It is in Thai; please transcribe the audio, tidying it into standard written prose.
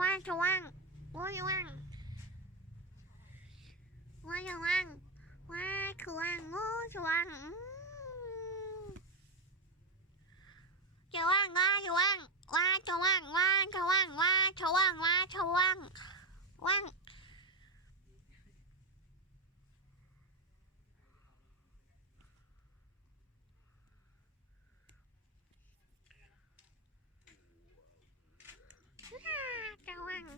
ว่างจะว่างว่างจะว่างว่างจะว่างว่างคือว่างโง่จะว่างจะว่างว่างจะว่างว่างจะว่างว่างจะว่างว่างจะว่างว่างจะว่างว่างจะว่าง